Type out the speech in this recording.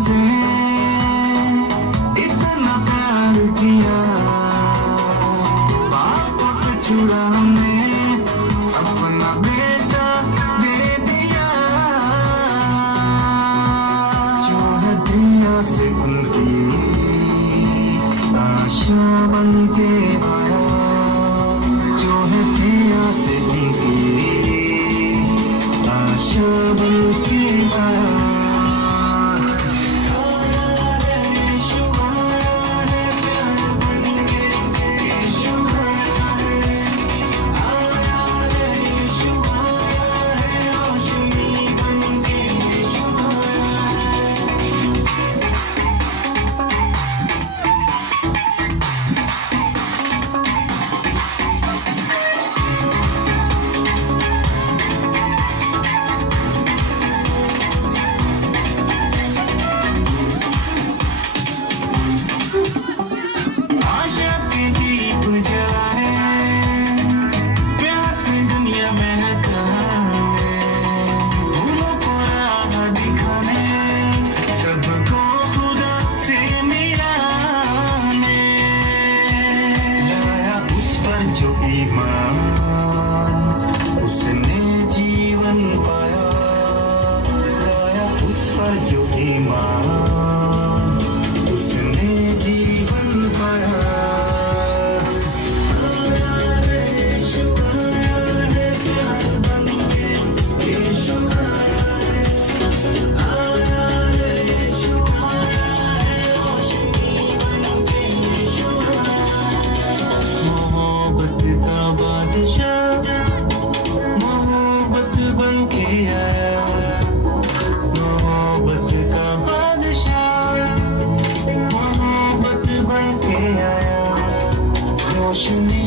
से इतना प्यार किया, बापों से छुड़ा हमने अपना बेटा दे दिया। जो है दुनिया से उनकी आशा बन के आया, जो है दुनिया से उनकी आशा बन के आया। जो ईमान उसने जीवन पाया, पाया उस पर जो ईमान उसने जीवन पाया। मोहब्बत बन के आया, मोहब्बत का बादशाह, मोहब्बत बन के आया। रोशनी